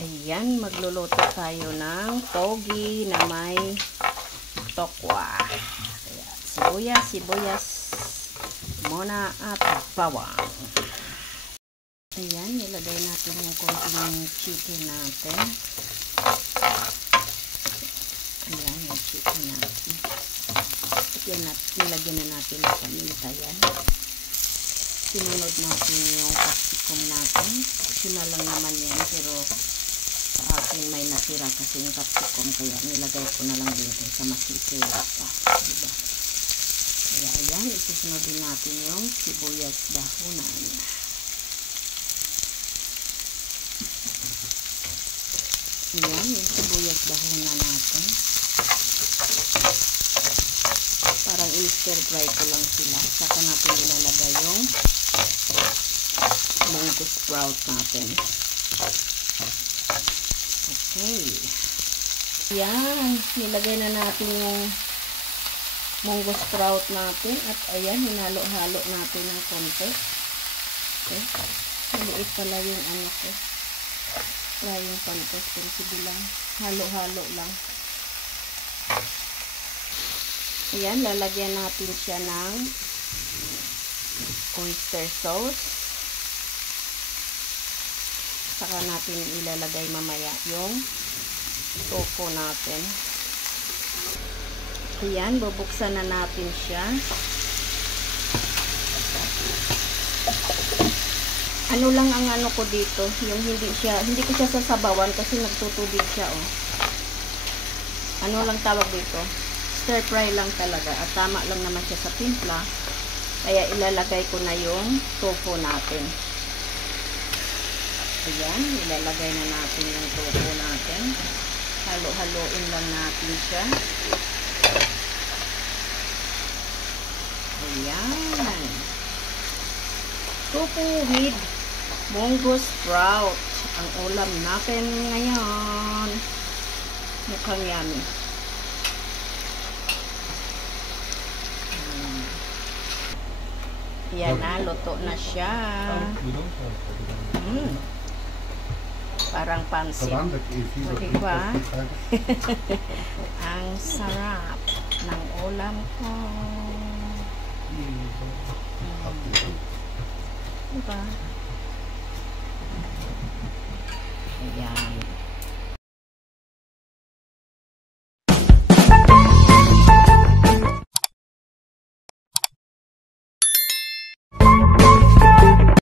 Ayan, magluluto tayo ng togi na may tokwa. Kaya, sibuyas muna at bawang. Ayan, nilagay natin yung konting chicken natin. Ayan, yung chicken natin. Nilagyan na natin yung paminta yan. Sinunod natin yung capsicum natin. Optional lang naman yan, pero sa akin may natira kasi yung capsicum, kaya nilagay ko na lang din sa masisira pa. Diba? Kaya ayan, isusunod din natin yung sibuyas dahunan. Ayan, yung sibuyas dahunan natin. Parang i-stir fry ko lang sila. Saka natin ilalagay yung munggo sprout natin. Okay. Ayan, nilagay na natin yung munggo sprout natin. At ayan, hinalo-halo natin ng konti. Okay. Maliit pala yung ano ko. Frying pan ko. Pero sige lang. Halo-halo lang. Ayan, lalagyan natin siya ng oyster sauce. Saka natin ilalagay mamaya yung tofu natin. Ayan, bubuksan na natin siya. Ano lang ang ano ko dito, yung hindi ko siya sasabawan kasi nagtutubig siya, oh. Ano lang tawag dito? Stir fry lang talaga at tama lang naman siya sa timpla, kaya ilalagay ko na yung tofu natin. Ayan, ilalagay na natin yung tofu natin. Halo-haloin lang natin siya. Ayan, tofu with munggo sprout ang ulam natin ngayon. Mukhang yummy. Yan na, luto na siya. Parang pansit. O, diba? Ang sarap ng ulam ko. Diba? Ayan.